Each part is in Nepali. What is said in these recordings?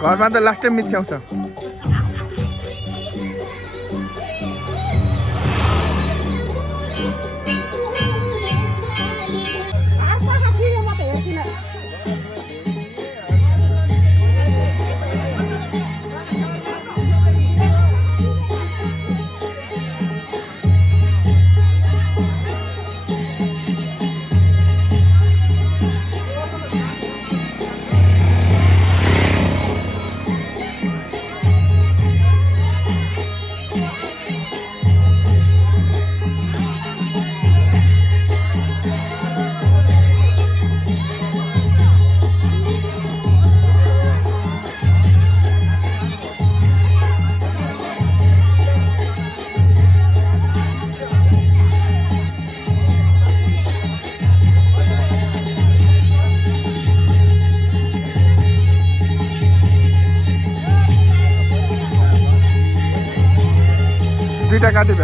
घरमा त लास्ट टाइम मिच्याउँछ दुईटा काट्यो त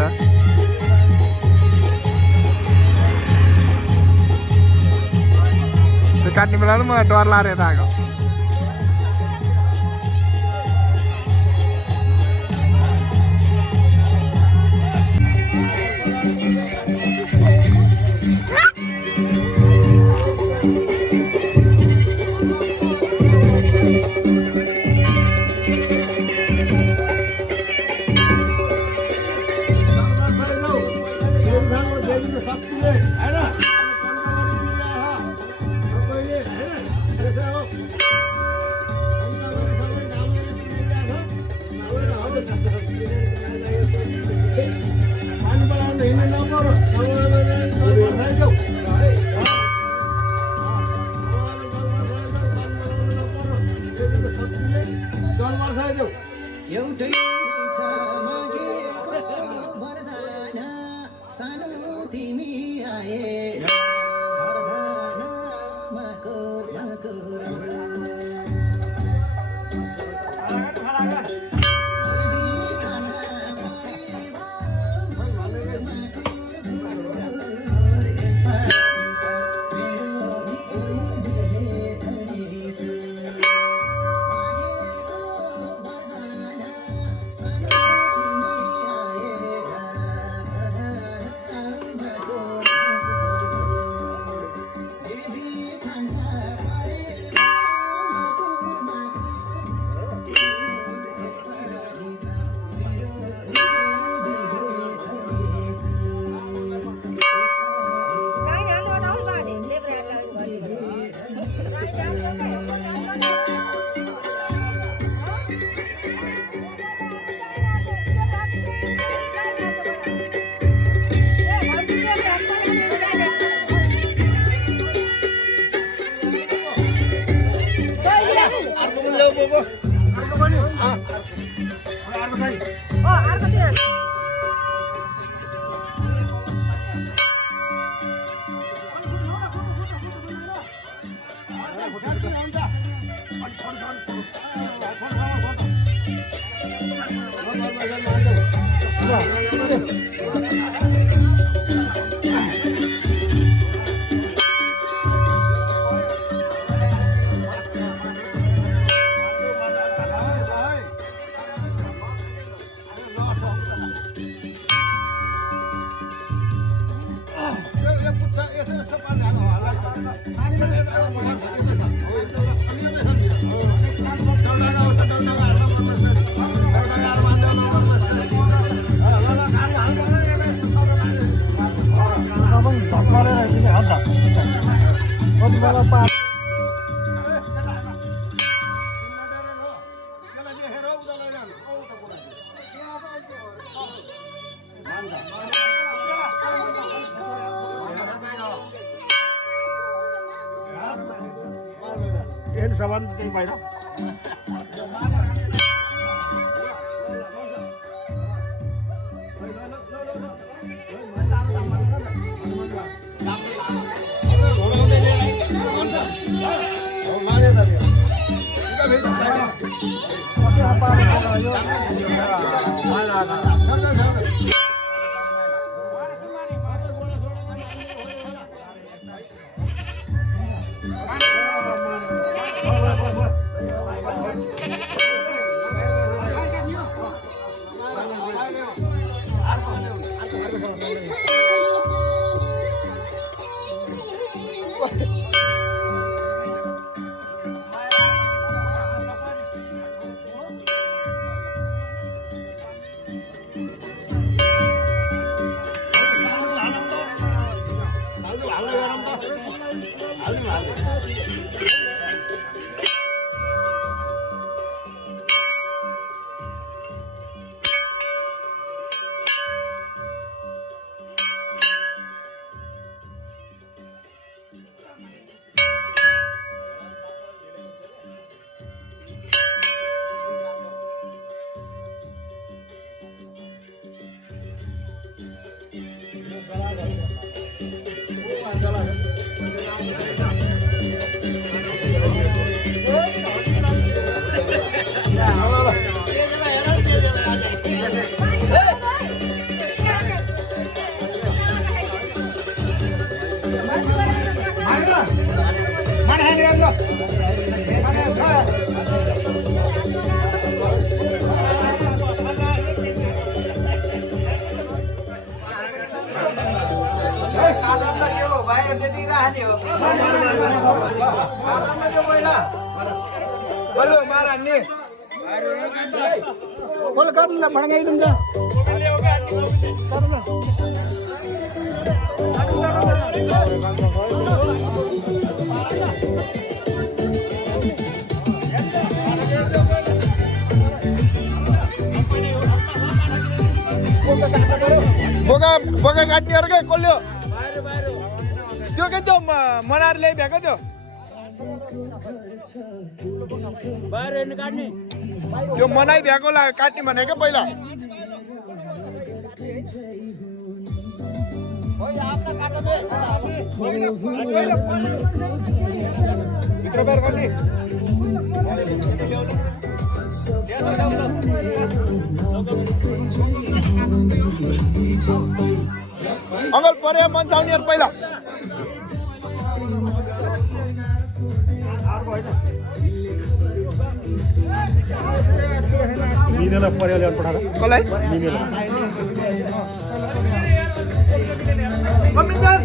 त्यो काट्ने बेला मलाई डर लागेर यता आएको सामान केही भएन बोका काट्नेहरु के कोल्यो त्यो के त्यो मनार ल्याइ भ्याको त्यो बाहिर हेर्नु काट्ने त्यो मनाइ भ्याकोलाई काट्ने भनेको पहिला भित्र बाहिर गर्ने अङ्कल परे मन चाउनेहरु पहिला मिनेला पर्यो ल्याउन पठाएर कसलाई मिनेला कमिन्जर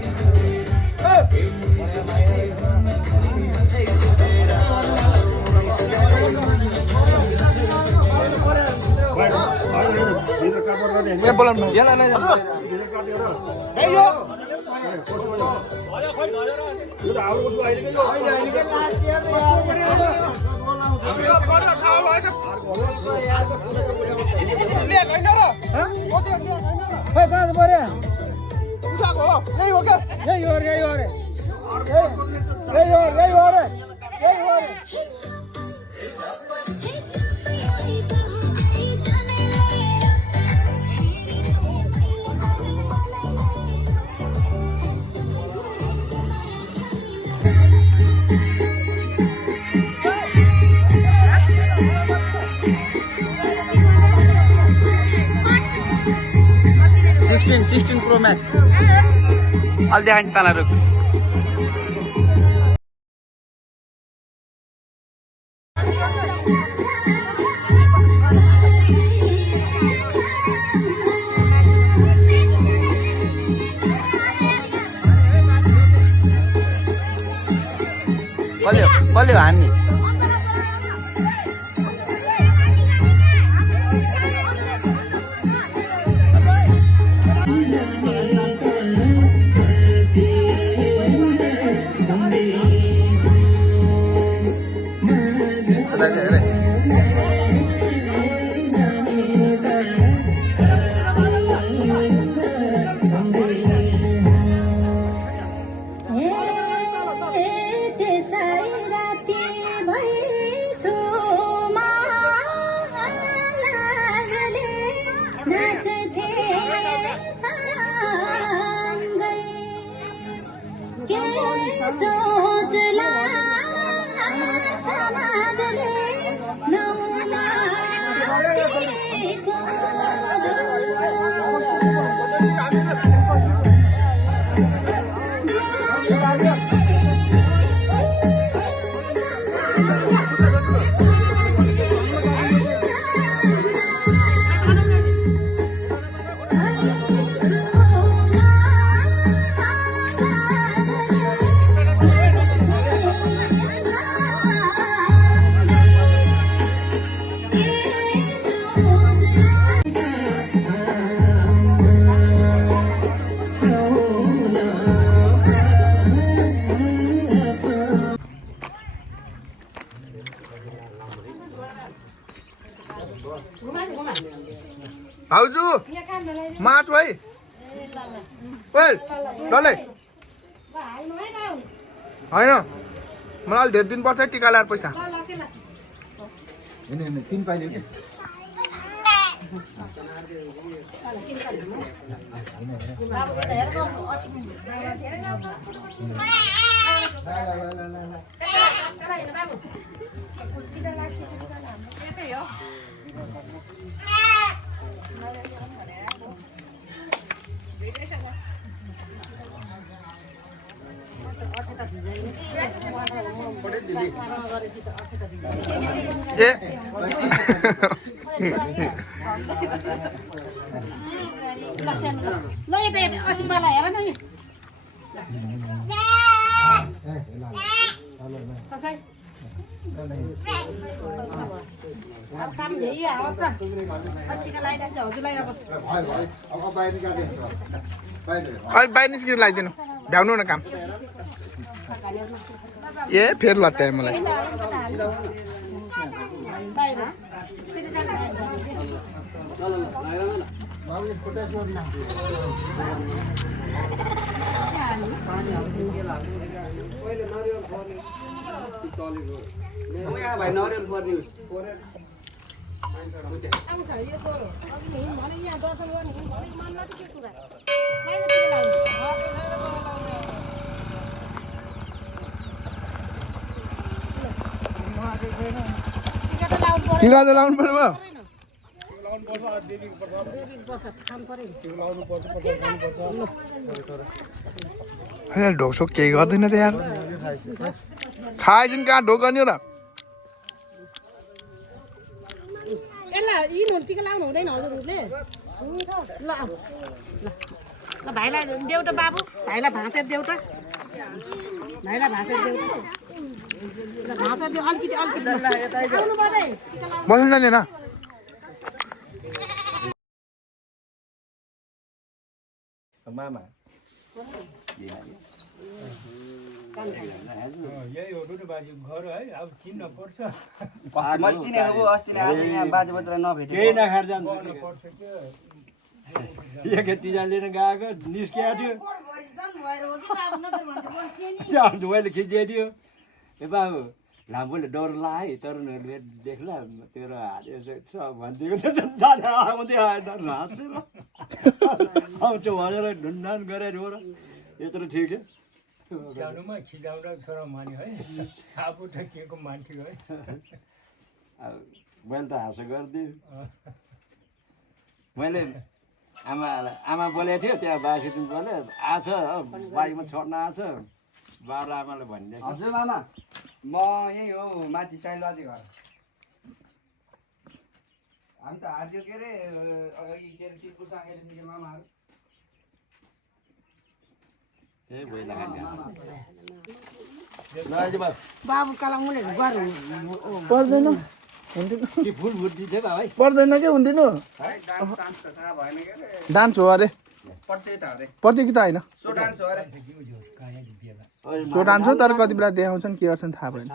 ए बोला न याला नै यो यो त हाउ कसको अहिले के sixteen pro max al dejan tan aruk कसले हान्ने भाउजू माटो है ओइ डल्लै होइन मलाई अलिक धेरै दिन पर्छ है टिका लगाएर पैसा तिन पाइदियो कि ए ल यता असिमबाला हेर न अब काम धेरै आयो त कतिका लगाइदिन्छ हजुरलाई अब अहिले बाहिर निस्किएर लगाइदिनु भ्याउनु न काम ए फेरि लट्यायो मलाई टिका त लाउनु पर्यो ढोकसोक केही गर्दैन त यार खाएछन् कहाँ ढोक गर्ने र टिका लाउनु हुँदैन हजुरहरूले ल ल भाइलाई देउटा बाबु भाइलाई भाँचेर देउटा भाइलाई भाँचेर देउटा भाँचेर देउ अलिकति आउनु पर्दै बस्नु जाने न मामा यही हो बाजे घर है अब चिन्न पर्छ मैले चिनेको पो अस्ति नै आज यहाँ बाजे बज्रा नभेटे केही नखाएर जान्छ एकचोटि लिएर गएको निस्किएको थियो मैले खिचिदियो ए बाबु लामोले डर लाग्यो तरुणहरूले देख्ला तेरो हात यसो भनिदिएको आउँदै आएन हाँसेर आउँछ भनेर ढुन्डान गरेर हो र यत्रो ठिक सानोमा खिचाउँदा सरम मान्यो है आफू त के को मान्थ्यो है मैले त हाँसो गरिदिएँ मैले आमा बोलेको थियो त्यहाँ बासिदिन बोले आछ बाइकमा छोड्न आछ बाबु आमाले भनिदिएको हजुर मामा म यही हो माथि साइलबाजी घर हामी त हार्दियो के अरे अघि के अरे तिरपुरसँग खेल्ने मामाहरू ए भइला खाने नआइज बा बाबु कालामुले गरौँ पर्दैन हुँदैन कि फुल बुद्धि छ भाइ पर्दैन के हुँदैन डान्स त थाहा भएन के अरे डान्स हो अरे प्रतियोगिता अरे प्रतियोगिता होइन सो डान्स हो अरे सो डान्स हो तर कति बेला देखाउँछन् के गर्छन् थाहा भएन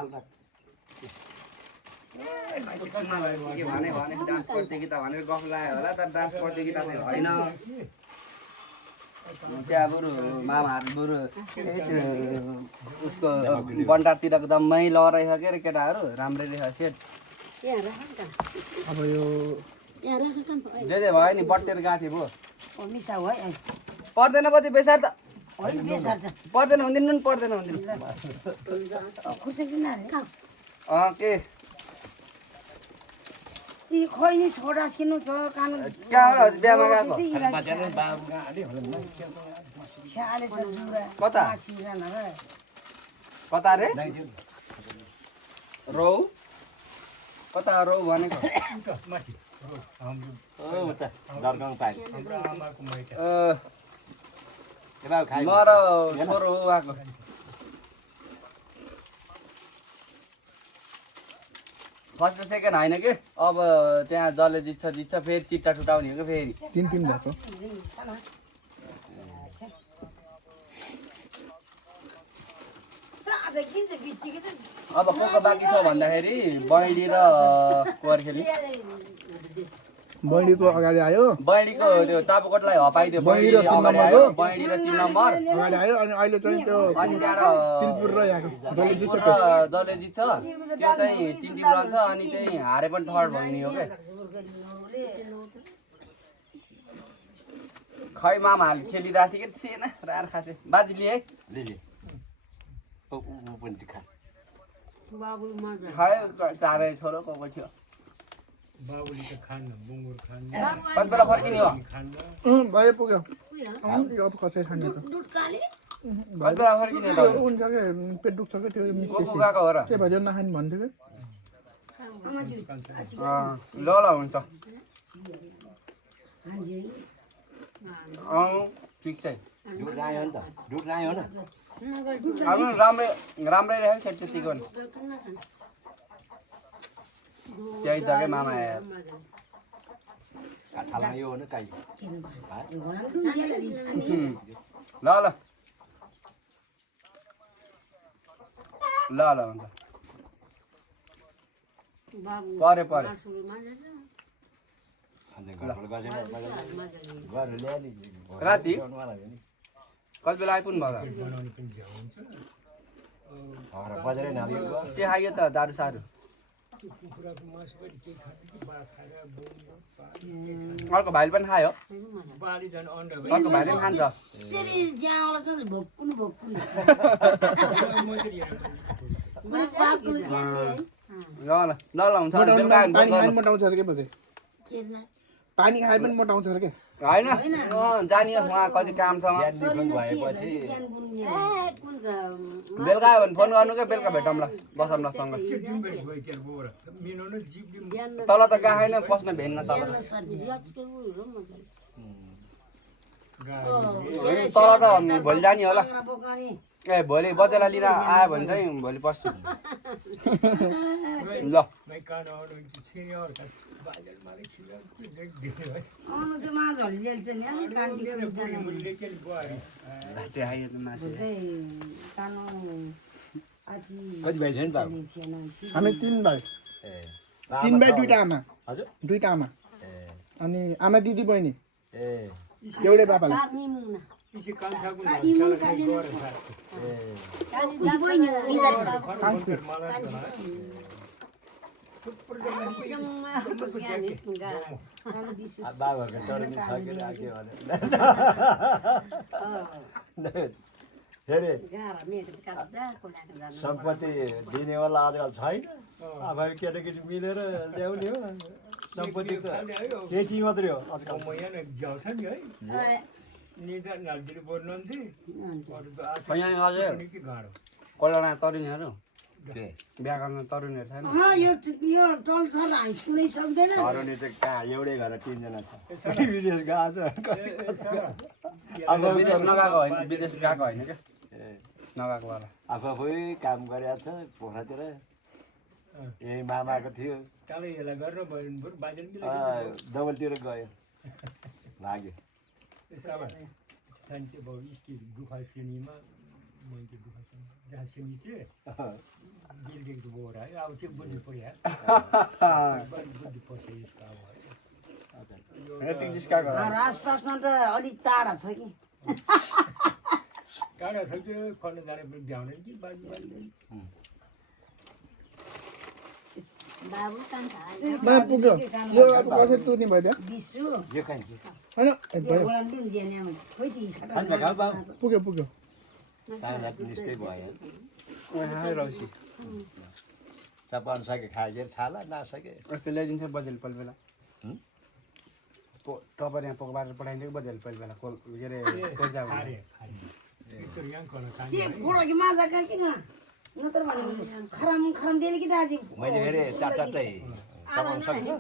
के भने डान्स प्रतियोगिता भनेर गफ लाग्यो होला तर डान्स प्रतियोगिता चाहिँ होइन त्यहाँ बरु मामाहरू बरु उसको बन्टारतिरको जम्मै लहराइसक्यो के अरे केटाहरू राम्रै रहेछ सेट यहाँ राख न अब यो यहाँ राख न जे भयो नि बट्टेर गएको थियो भयो मिसा हो है पर्दैन पछि बेसार त होइन बेसार छ पर्दैन हुँदैन नि पर्दैन हुँदैन खुसी किन के यी खैनी छोडा किन्नु छ कानु कहाँ हो हजुर बिहामा गएको छ्याले छ जुरा कता कता रे रौ कता रौ भनेको उता दरगाङ पाइ म र छोरो हो आएको फर्स्ट र सेकेन्ड होइन कि अब त्यहाँ जसले जित्छ फेरि चिट्टा टुटाउने हो कि फेरि टिम भएको अब को बाँकी छ भन्दाखेरि बैडी र कोर्खेली बहिनीको अगाडि आयो बैडीको त्यो चापाकोटलाई हपाइदियो बैडी र तीन अगाडि नम्बरको आयो बैडी र 3 नम्बर अगाडि आयो अनि अहिले चाहिँ त्यो अनि त्यहाँ तिलपुर र यहाँको जसले जित्छ जसले जित्छ त्यो चाहिँ 3 टिम रहन्छ अनि त्यही हारे पनि थर्ड भन्ने हो क्या खै मामाहरूले खेलिरहेको थियो कि थिएन रार खासे बाजी लिए है लिले ओ पनि खा खायो चारै छोरो को थियो बाबुले त खान्न बुङ्गुर खान्न कति बेला फर्किने हो भयो पुग्यो अब कसरी खाने त कति बेला फर्किने हो हुन्छ के पेट दुख्छ कि त्यो को मिसेस गएको हो र त्यही भएर नखाने भन्थ्यो कि ल ल हुन्छ ठिक छ दुध आयो नि त दुध आयो न अब राम्रै राम्रै रहेछ सेट त्यतिको नि त्यही त के मामा आयो काठा लाग्यो भने काइ ल ल ल ल हुन्छ परे परे राति कति बेला आइपुग्नु भयो बजारै नाल्यो के खायो त दारू सारू कुखुराको मासु पनि के खानु बाख्रा बुङ्गुर अर्को भाइले पनि खायो बाली झन् अन्डा अर्को भाइले पनि खान्छ यसरी ज्याउला खान्छ भोक्कुनु भोक्कुनु ल ल ल ल हुन्छ बेलुका पानी खाए पनि मोटाउँछ अरे के पछि पानी खाए पनि मोटाउँछ अरे के होइन जाने उहाँ कति काम छ भएपछि बेलुका आयो भने फोन गर्नु क्या बेलुका भेटौँला बसौँला सँगै तल त गएको छैन पस्न भेट्न तल तल त भोलि जाने होला ए भोलि बजेला लिएर आयो भने चाहिँ भोलि पस्छु ल कति भाइ छ नि बाबु हामी 3 भाइ 3 भाइ 2टा आमा हजुर 2टा आमा अनि आमा दिदी बहिनी ए एउटै बाबाले बाबाहरूको टर्मी छ कि राख्यो भने फेरि सम्पत्ति दिनेवाला आजकल छैन अब केटाकेटी मिलेर ल्याउने हो सम्पत्ति त केटी मात्रै हो आजकल जाउँछ नि है निदा नाल्दिएर बोल्नुहुन्थ्यो यहाँ अझै कलडा तरुनीहरू के बिहा गर्न तरुणहरू छैन यो टल छल हामी कुनै सक्दैन अरूले चाहिँ कहाँ एउटै घर 3 जना छ विदेश गएको छ अब विदेश नगएको होइन विदेश गएको होइन क्या नगएको वाला आफै काम गरेको छ पोखरातिर यही मामाको थियो कालै यसलाई गर्नु भयो भने बरु बाजेले मिलेको डबलतिर गयो भाग्यो शान्ति भयो स्किल दुखा श्रेणीमा मैले दुखा श्रेणी जहाँ श्रेणी चाहिँ गिर्गेको बोर आयो अब चाहिँ बुद्धि पऱ्यो बुद्धि पस्यो यसको अब यति जिस्काएको आसपासमा त अलिक टाढा छ कि टाढा छ कि खल्न जाने भ्याउने कि बाजी बाबु काम मा पुग्यो यो अब कसरी तुर्ने भयो बिहा बिसु यो खान्छ होइन पुग्यो पुग्यो निस्कै भयो रौसी सपाउनु सके खाइदिएर छाला नसके अस्ति ल्याइदिन्छ बजेल पहिला बेला टपर यहाँ पोको बाटो पठाइदिन्छ कि बजेल पहिला बेला के अरे कोर्जा खारे यहाँ गर्न माजा किन नत्र भने खराम खराम डेली कि दाजु मैले फेरि टाटै सपाउनु सक्छु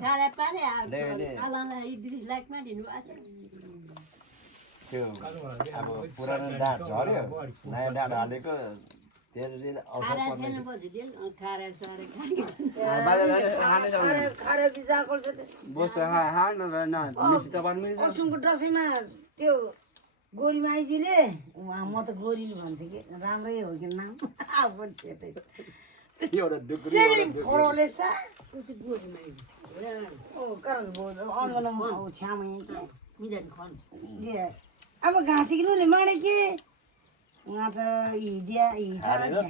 त्यो अब पुरानो डाँड झऱ्यो नयाँ डाँड हालेको त्यसले अवसर बोस हाड न मिसी त बन मिल्छ असुमको दसैँमा त्यो गोरी माइजूले म त गोरी भन्छ कि राम्रै हो कि नाम अब एउटा दुक्री फोडोले सा अङ्गनमा छ्यामै अब घाँची किन्नुले माडे के घाँच हिदिया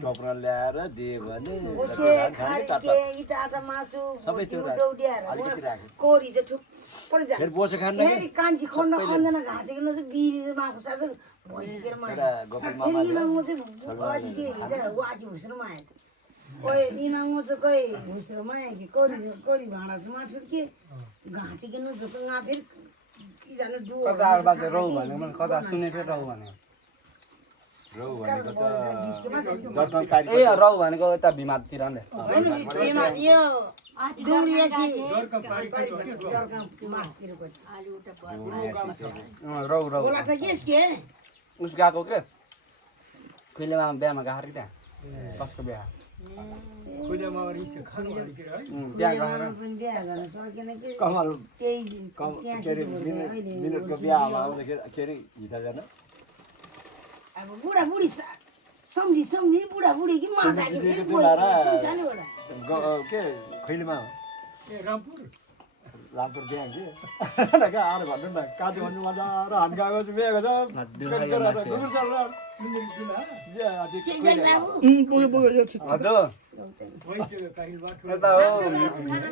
टोक्रा ल्याएर दियो भने इटा मासु सबै त्यो अलिकति राख्यो कोरी चाहिँ थुप्रै फेरि बोसो खान्न फेरि कान्छी खण्ड अन्जना घाँची किन्नु चाहिँ बिरी माको साथ भइसकेर इमाङ चाहिँ वाकी भुस्रोमा आएछ कोही इमाङ चाहिँ कोही भुस्रोमा आयो कि कोरी भाँडामा फेरि के घाँची किन्नु झुक्का फेरि जानु कता बाजे रौ भने मैले कता सुनेको रौ भने रौ भनेको त ए रौ भनेको यता भिमातिर नि यो रौ रौ उस गएको के फिल्ममा बिहामा गएको कि त्यहाँ कसको बिहा खुदामा रिस खानु अलिकति है त्यहाँ गएर बिहा गर्न सकेन कि कमल त्यही के अरे मिनटको बिहामा आउँदाखेरि के अरे हिँड्दैन अब बुढाबुढी सम्झी बुढाबुढी कि माछा कि फेरि के खैलीमा ए रामपुर बिहा कि आएर भन्नु न काजु भन्नु मजा र हान गएको चाहिँ बिहा पुग्यो पुग्यो यो ठिक हजुर भइसक्यो काहिलबाट यता हो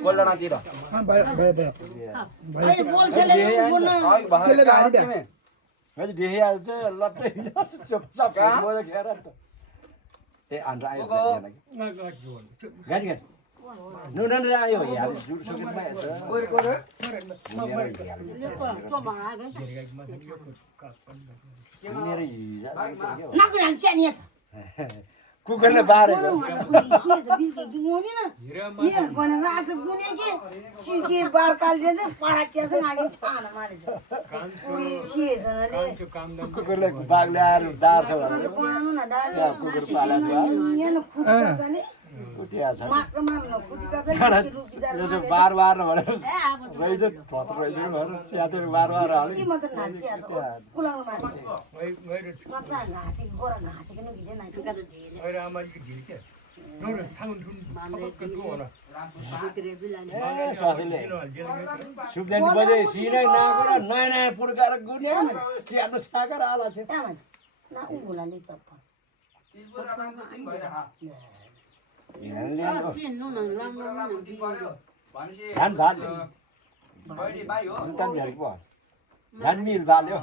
कोल्डानातिर भयो भयो भयो अहिले बोल्छले बोल्न त्यसले रानी बिहा मैले देखेर चाहिँ लट्टै चुपचाप मजा खेर त ए अन्त आयो गाडी गाडी नुन आयो यार जुट सकेमा कोरे कोरे मेरो हिजो नाकुरान च्यानिया छ कुकुरले बारेको कुकुरले बाघ ल्याएर डार्छ भनेर कुकुर पालेको बार बार भनेर रहेछ फत्र रहेछ भनेर स्यातेर बार बार हाल्यो सुब्देनी बजे सिनै नागेर नयाँ नयाँ पुड्काएर गुन्यो स्याहार्नु सागर आला छ धान भाल्यो धान मिल भाल्यो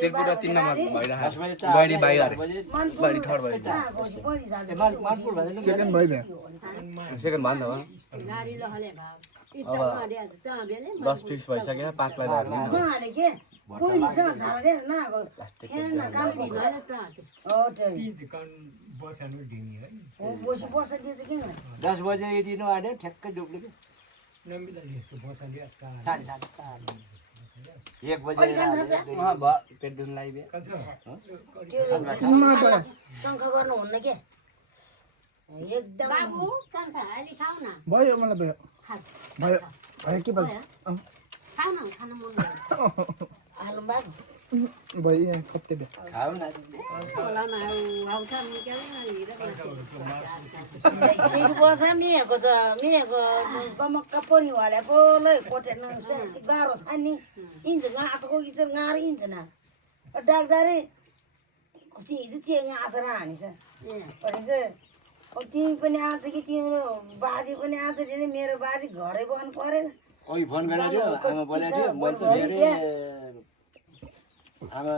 त्रिपुरा 3 नम्बर भइरहेको बडी बाई अरे बडी थर्ड भयो सेकेन्ड भयो बिहा सेकेन्ड भन्दा हो बस फिक्स भइसक्यो 5 लाई धर्ने उहाँले के कोइलीसँग झारेर नआएको फेन काम गर्छ हो त्यही तीज कन बसानु ढिमी है हो बसी बसले चाहिँ के गर्ने 10 बजे दिनु आयो ठ्याक्कै डुब्ले के नमिलाले यस्तो बसाले का 1 बजे पेट दुन लाइबे कन्छ त्यो शङ्ख गर्नुहुन्न के एकदम बाबु कान्छ अलि खाऊ न भयो मलाई भयो भयो भयो के भयो खाऊ न खान मन आलु बाबु भयो यहाँ कप्टे भयो खाऊ न होला न आउँछ निकाल्न सेट बसा मेको छ मेको कमक्क पनि वाले पोलै कोटेन गाह्रो छ नि इन्च गाँचको कि चाहिँ गाह्रो इन्च न डाक्टरै चिज चाहिँ गाँच हानिछ अनि चाहिँ अब तिमी पनि आउँछ कि तिम्रो बाजे पनि आउँछ नि मेरो बाजे घरै बस्नु परेन ओइ फोन गरेको थियो आमा बोलेको थियो मैले त धेरै आमा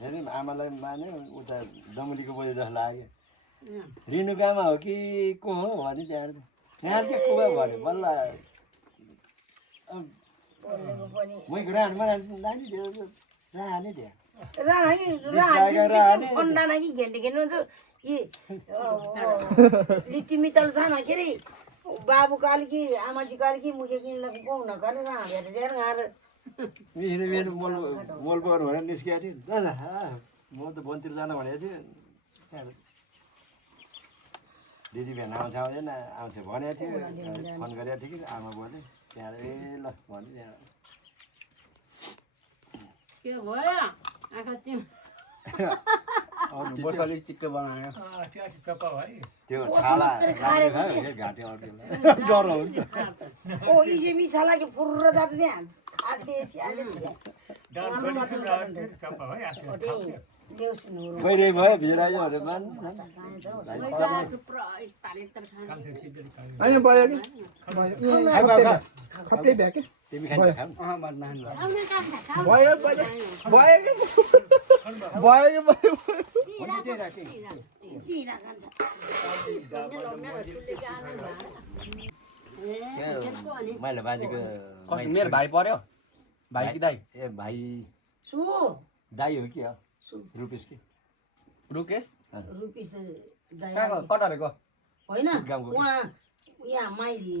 हेरे आमालाई माने उता डमुलीको बोले जस्तो लाग्यो रिनुको आमा हो कि को हो भने त्यहाँ के को भयो भने बल्ल मैले रानमा नानी राने त्यहाँ अन्डा लागि घेन्टे घेन्नु हुन्छ कि लिट्टी मितल सानो के अरे बाबु काली कि आमाजी काली कि मुखे किन्नको पाउन गरेर हामीहरू धेरै गाह्रो मेरो मेरो मोल पऱ्यो भनेर निस्किएको थियो दादा म त वनतिर जानु भनेको थिएँ त्यहाँबाट दिदी बिहान आउँछ आउँदैन आउँछ भनेको थियो फोन गरेको थियो कि आमा बोले त्यहाँ ए ल भने त्यहाँ के भयो आँखा चिम बसाले चिक्क बनायो ट्याटी चप्पा भाइ त्यो छाला घाँटे अड्केर डर हुन्छ ओ इसे मिछाला कि फुर्र जाने नि खाल्दे स्याले डान्स गर्ने चप्पा भाइ आफ्नो ल्याउसिन हो कहिले भयो भिरायो भने मान थुप्रो तारिक तर खान होइन भयो कि भयो खप्टे भयो कि तिमी खान्छ खाऊ मत नहान आउने काम खाऊ भयो भयो भयो कि भयो कि भयो टिरा खान्छ मैले बाजेको कस्तो मेरो भाइ पर्यो भाइ कि दाइ ए भाइ सु दाइ हो कि हो रुपेश कि रुकेश रुपिस कहाँको कटारेको होइन गाउँको कि? उहाँ यहाँ माइली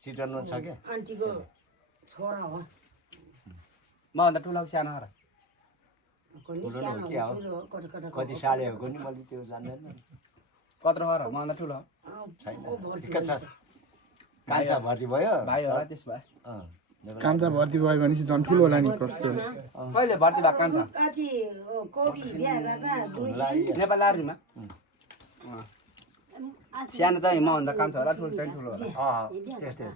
सिटरमा छ क्या आन्टीको छोरा हो मभन्दा ठुलो सानो हर कोनी ठुलो सानो हो, के हो? ठुलो हो, कता कति साले हो नि मैले त्यो जान्दैन कत्रो हर मभन्दा ठुलो छैन ठिक्क छ कान्छा भर्ती भयो भाइ होला त्यस भए कान्छा भर्ती भयो भनेपछि झन् ठुलो होला नि कस्तो कहिले भर्ती भएको कान्छ अझै कोबी बिहा गर्दा नेपाल आर्मीमा सानो चाहिँ मभन्दा कान्छ होला ठुलो चाहिँ ठुलो होला त्यस्तै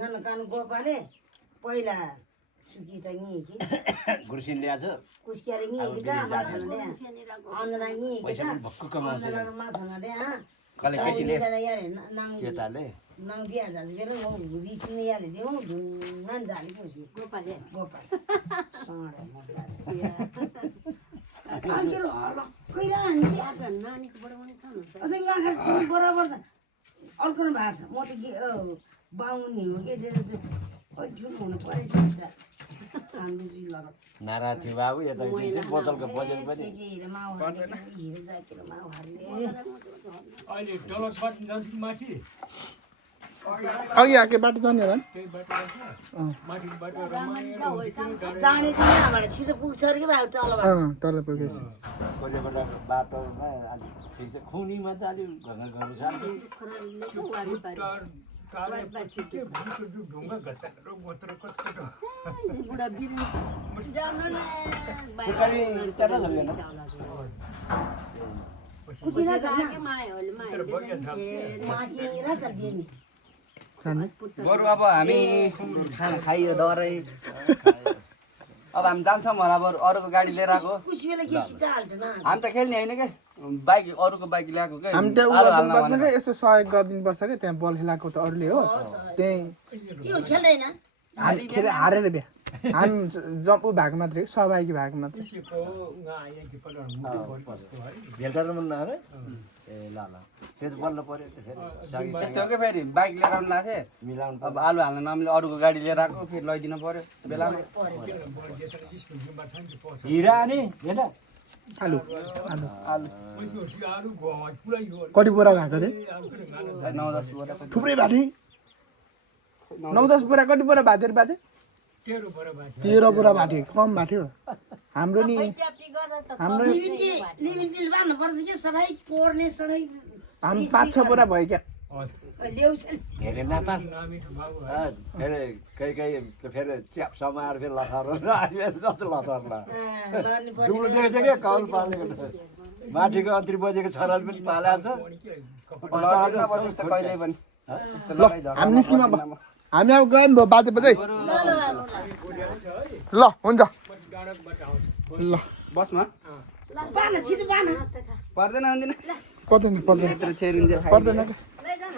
सानो कानु गोपाले पहिला सुकी त नि कि गुर्सिन ल्याएको छ कुस्कियाले नि कि का माछाले ल्या अन्जना नि कि पैसा का पनि भक्कु कमाउँछ अन्जना माछाले ल्या कसले केटीले यार नाङ केटाले नाङ बिहा जान्छ फेरि म रिटिने याले दिउँ धुन जाने कि गोपाले गोपाल सँगै आन्केल होला कहिरा नि नानीको बडाउने खानुहुन्छ अझै गाखा बराबर छ अर्कनु भएको छ म त के बाहुनी हो के अलिक ठुलो हुनु परेछ छान्दैछु लग नारा थियो बाबु यता बोतलको बजेट पनि हिरो जाकेर माउहरूले अहिले डलर बट्न जान्छ कि माथि अघि आएको बाटो जाने होला नि त्यही बाटो जान्छ माथि बाटो रमाइलो जाने चाहिँ यहाँबाट छिटो पुग्छ अरे कि बाबु तलबाट तल पुगेछ कहिलेबाट बाटोमा अलिक ठिक छ खुनीमा त अलिक घरमा गर्नु साथी ढुङ्गा घट्टा गोत्र कस्तो बुढा बिर जानु न कुटिरा जाने मायाहरूले माथि राजा दिएँ बरु अब हामी खाना खाइयो डरै अब हामी जान्छौँ होला बरु अरूको गाडी लिएर आएको कुछ बेला के सिटा हाल्दैन हामी त खेल्ने होइन क्या बाइक अरूको बाइक ल्याएको क्या हामी त गर्नुपर्छ क्या यसो सहयोग गरिदिनुपर्छ क्या त्यहाँ बल खेलाएको त अरूले हो त्यही त्यो खेल्दैन हामी खेल हारेर बिहा हामी जम्पु भएको मात्रै सहभागी भएको मात्रै त्यसको उहाँ आएकी पल्ट मुटु पर्छ है भेल्टर मुन्न अरे ए ल ल त्यो चाहिँ बल्ल पर्यो त फेरि सँगै यस्तो हो कि फेरि बाइक लिएर आउनु लाग्थेँ मिलाउनु अब आलु हाल्न नमिले अरूको गाडी लिएर आएको फेरि लैदिनु पर्यो बेलामा स्कुल जिम्मा छ नि पर्छ हिरा नि हेर आलु आलु आलु घुवा पुरै हो कति बोरा भएको रे 9-10 बोरा थुप्रै भएको थिएँ 9-10 बोरा कति बोरा भएको थियो बाजे 13 बोरा बाँकी 13 बोरा भएको थियो कम भएको थियो हाम्रो नि च्याप्टी गर्दा त हाम्रो लिमिटले भन्नुपर्छ कि सबै कोर्ने सबै हामी 5-6 बोरा भयो क्या ल्याउँछ धेरै नपाल नामिठो बाबु फेरि कहीँ फेरि च्याप समाएर फेरि लसार जस्तो लसार्ला डुब्लो देखेको छ क्या कौल पालेको माथिको अन्तरी बजेको छोराले पनि पालेको छ लड्दैन अब त्यस्तो कहिल्यै पनि ल हामी निस्किमा हामी अब गयौँ भयो बाजे बजै ल हुन्छ ल बसमा बान छिटो बान पर्दैन आउँदैन पर्दैन पर्दैन यत्रो छेरिन्जेल पर्दैन लैजान